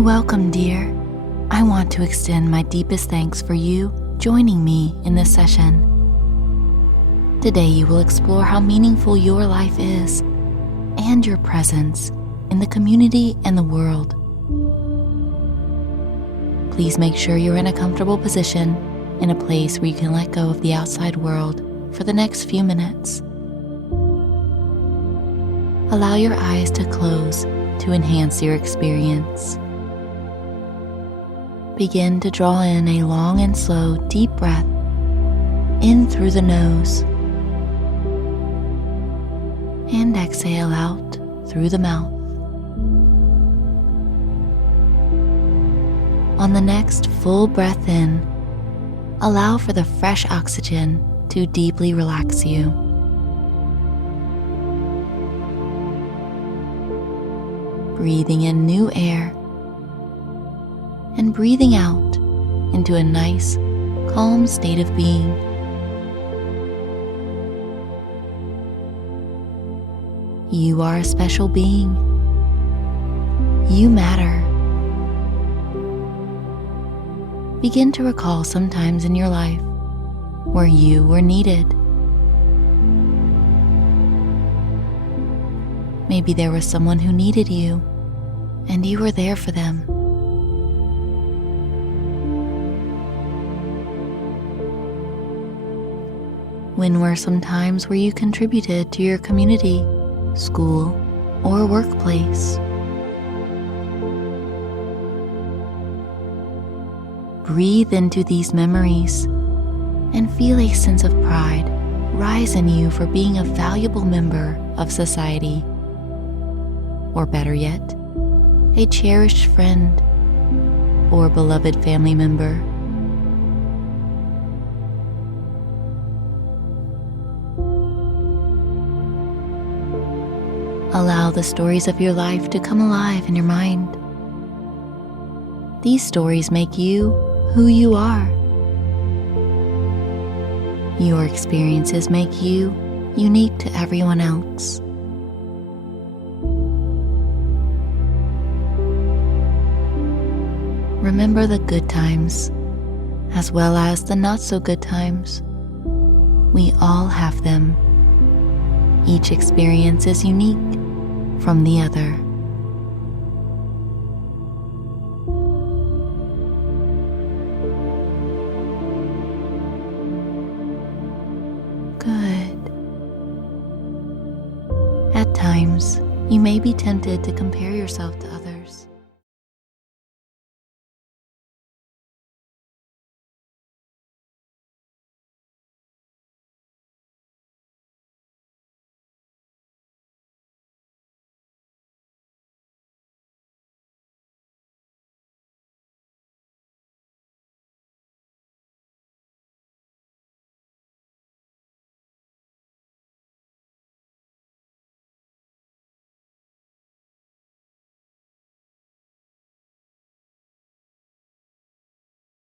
Welcome, dear. I want to extend my deepest thanks for you joining me in this session. Today you will explore how meaningful your life is and your presence in the community and the world. Please make sure you're in a comfortable position, in a place where you can let go of the outside world for the next few minutes. Allow your eyes to close to enhance your experience. Begin to draw in a long and slow, deep breath in through the nose and exhale out through the mouth. On the next full breath in, allow for the fresh oxygen to deeply relax you. Breathing in new air and breathing out into a nice, calm state of being. You are a special being. You matter. Begin to recall some times in your life where you were needed. Maybe there was someone who needed you, and you were there for them. When were some times where you contributed to your community, school, or workplace? Breathe into these memories and feel a sense of pride rise in you for being a valuable member of society. Or better yet, a cherished friend or beloved family member. Allow the stories of your life to come alive in your mind. These stories make you who you are. Your experiences make you unique to everyone else. Remember the good times, as well as the not so good times. We all have them. Each experience is unique from the other. Good. At times, you may be tempted to compare yourself to others.